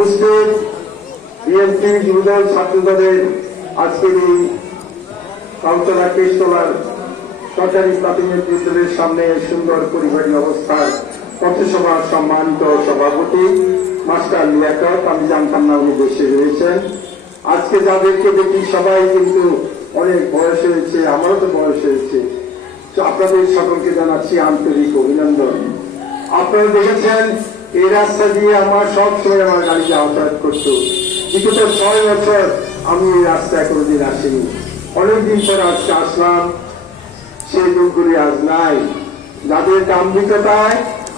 মুসলিম BNP Jubodal ছাত্রদলের আজকের এই কাউতলা কেশতলার সরকারি প্রাথমিক বিদ্যালয়ের সামনে সুন্দর পরিবারী অবস্থার পথসভার সম্মানিত সভাপতি মাস্টার লিয়াকত, আমি জানতাম না উনি দেশে রয়েছেন। আজকে যাদেরকে দেখি সবাই কিন্তু অনেক বয়স হয়েছে, আমারও তো বয়স হয়েছে। আপনাদের সকলকে জানাচ্ছি আন্তরিক অভিনন্দন। আপনারা দেখেছেন এই রাস্তা দিয়ে আমার সবসময় আমার গাড়ি যাতায়াত করত। বিগত 6 বছর আমি এই রাস্তায় কোনোদিন আসিনি। অনেকদিন পর আজকে আসলাম, সেই দিনগুলি আজ নাই। যাদের দাম্ভিকতায়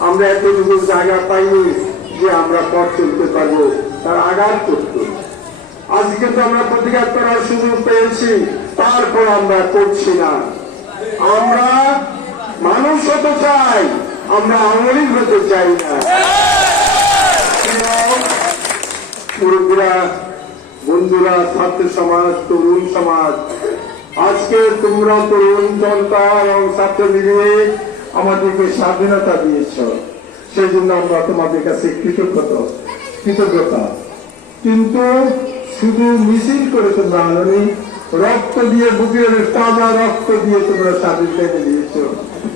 আমরা এতটুকু জায়গা পাইনি যে আমরা পথ চলতে পারবো, তার আঘাত করত। আজকে তো আমরা প্রতিঘাত করার সুযোগ পেয়েছি, তারপর আমরা করছি না। আমরা মানুষ হতে চাই, আমরা আমলিক হতে চাই না। মুরব্বীরা, বন্ধুরা, ছাত্র সমাজ, তরুণ সমাজ, আজকে তোমরা তরুণ জনতা এবং ছাত্র মিলিয়ে আমাদেরকে স্বাধীনতা দিয়েছ, সেই জন্য আমরা তোমাদের কাছে কৃতজ্ঞতা। কিন্তু শুধু মিছিল করে তোমরা আনোনি, রক্ত দিয়ে, বুকের তাজা রক্ত দিয়ে তোমরা স্বাধীনতা দিয়েছ,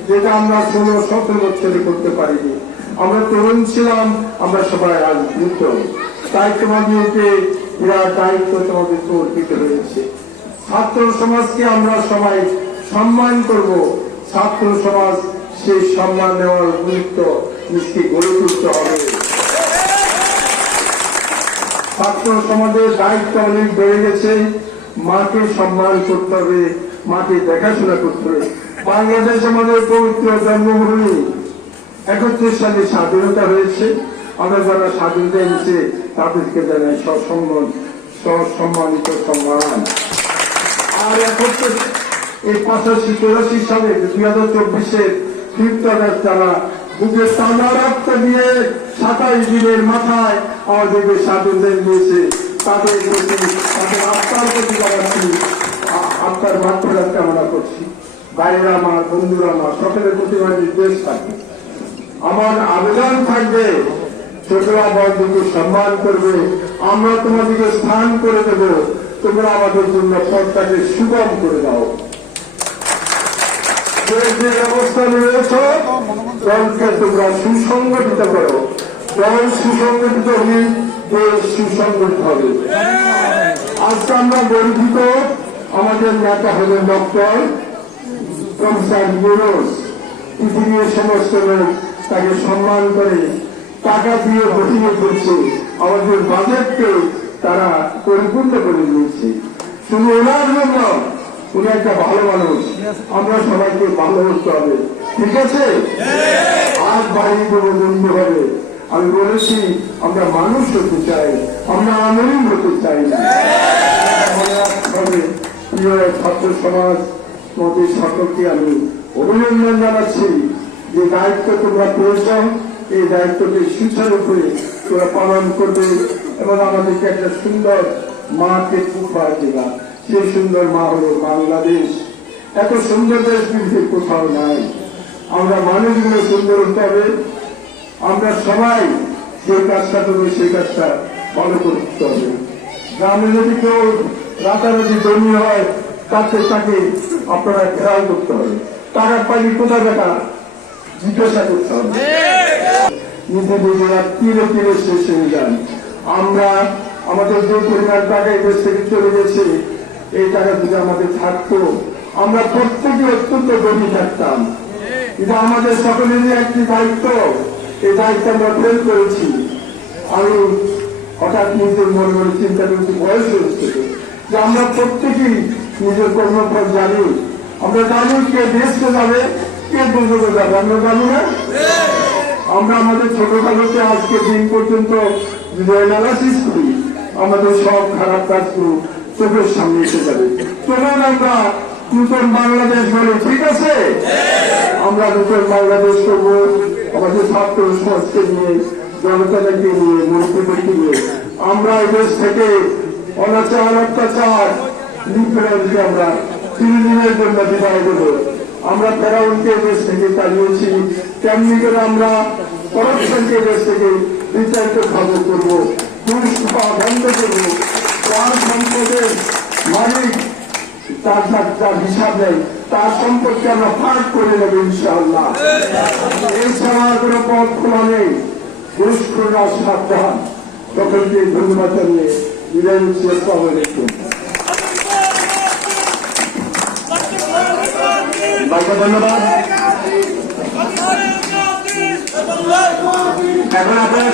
যেটা আমরা 16-17 বছরে করতে পারিনি। আমরা তরুণ ছিলাম, আমরা সবাই আজ বৃদ্ধ, তাই তোমাদেরকে বিরাট দায়িত্ব তোমাদের অর্পিত হয়েছে। ছাত্র সমাজকে আমরা সবাই সম্মান করব। ছাত্র সমাজ সেই সম্মান নেওয়ার গুরুত্ব নিশ্চিত গড়ে তুলতে হবে। ছাত্র সমাজের দায়িত্ব অনেক বেড়ে গেছে। মাকে সম্মান করতে হবে, মাকে দেখাশোনা করতে হবে। বাংলাদেশ আমাদের পবিত্র জন্মভূমি। 71 সালে স্বাধীনতা হয়েছে। আমরা যারা স্বাধীনতা এনেছে তাদেরকে জানাই সসম্মানিত সম্মান। আর এখন এই 85-84 সালে 2024-এর 5 আগস্ট যারা বুকের টানা রক্ত দিয়ে 27 দিনের মাথায় আমাদেরকে স্বাধীনতা দিয়েছে, তাদের প্রতি, তাদের আত্মার প্রতি জানাচ্ছি, আত্মার মাত্রার কামনা করছি। ভাইয়েরা আমার, বন্ধুরা আমার, সকলের প্রতি আমার নির্দেশ থাকবে, আমার আবেদন থাকবে, ছোটরা বড়দেরকে সম্মান করবে। আমরা তোমাদেরকে স্থান করে দেব, তোমরা আমাদের জন্য পথটাকে সুগম করে দাও। যে অবস্থা রয়েছ, দলকে তোমরা সুসংগঠিত করো। দল সুসংগঠিত হলে দেশ সুসংগঠিত হবে। আজকে আমরা গর্বিত, আমাদের নেতা হলেন ডক্টর প্রফেসর ইউনূস। পৃথিবীর সমস্ত লোক তাকে সম্মান করে টাকা দিয়ে ভর্তিয়ে করছে, আমাদের বাজেটকে তারা পরিপূর্ণ করে দিয়েছে। শুধু ওনার জন্য, উনি একটা ভালো মানুষ, আমরা সবাইকে ভালোবাসতে হবে, ঠিক আছে? আজ বাড়ি কোনো বন্ধু হবে। আমি বলেছি আমরা মানুষ হতে চাই, আমরা আমলিন হতে চাই না। প্রিয় ছাত্র সমাজ, তোমাদের সকলকে আমি অভিনন্দন জানাচ্ছি যে দায়িত্ব তোমরা পেয়েছ, এই দায়িত্বকে সুচারুরূপে তোমরা পালন করবে এবং আমাদেরকে একটা সুন্দর মাকে উপহার দিবা। সেই সুন্দর মা হলো বাংলাদেশ। এত সুন্দর দেশ পৃথিবীর কোথাও নাই। আমরা মানুষগুলো সুন্দর হতে হবে। আমরা সবাই যে কাজটা করবো সেই কাজটা ভালো করতে হবে। গ্রামে যদি কেউ রাতারাতি ধনী হয়, তাকে আপনারা খেয়াল করতে হবে। টাকা পাইলে কোথায় টাকা জিজ্ঞাসা করতে হবে। নিজেদের তীরে তীরে শেষ হয়ে যান। আমরা আমাদের যে পরিমাণ টাকা এই দেশ থেকে চলে গেছে, এই টাকা যদি আমাদের থাকতো, আমরা প্রত্যেকে অত্যন্ত গরিব থাকতাম। কিন্তু আমাদের সকলেরই একটি দায়িত্ব, এই দায়িত্ব আমরা ফেল করেছি। আমি হঠাৎ নিজের মনে মনে চিন্তা করছি, বয়স হয়েছে যে আমরা প্রত্যেকেই নিজের কর্মফল জানি। আমরা জানি কে দেশকে যাবে, কে দুর্যোগে যাবে, আমরা জানি না। আমরা আমাদের ছোটবেলাতে আজকে দিন পর্যন্ত অ্যানালাইসিস করি, আমাদের সব খারাপ কাজগুলো চোখের সামনে এসে যাবে। চলুন আমরা নতুন বাংলাদেশ বলি, ঠিক আছে? আমরা নতুন বাংলাদেশ করবো আমাদের ছাত্র সমাজকে নিয়ে, জনতাকে নিয়ে, মুরব্বীদেরকে নিয়ে। আমরা এই দেশ থেকে অনাচার, অত্যাচার, নিপীড়নকে আমরা চিরদিনের জন্য বিদায় দেব। আমরা ফেরাউনকে দেশ থেকে তাড়িয়েছি, তেমনি করে আমরা করাপশনকে দেশ থেকে বিচারিত ভাবে করবো। ঘুষ খাওয়া বন্ধ করব, তার সম্পদের মালিক তার হিসাব নেই, তার সম্পর্কে আমরা ভাগ করে নেব ইনশাআল্লাহ। এছাড়া কোনো পথ খোলা নেই। ঘুষখোররা সাবধান। সকলকে ধন্যবাদ জানিয়ে বিদায় নিচ্ছি। আসসালামু আলাইকুম। ধন্যবাদ। এখন আপনারা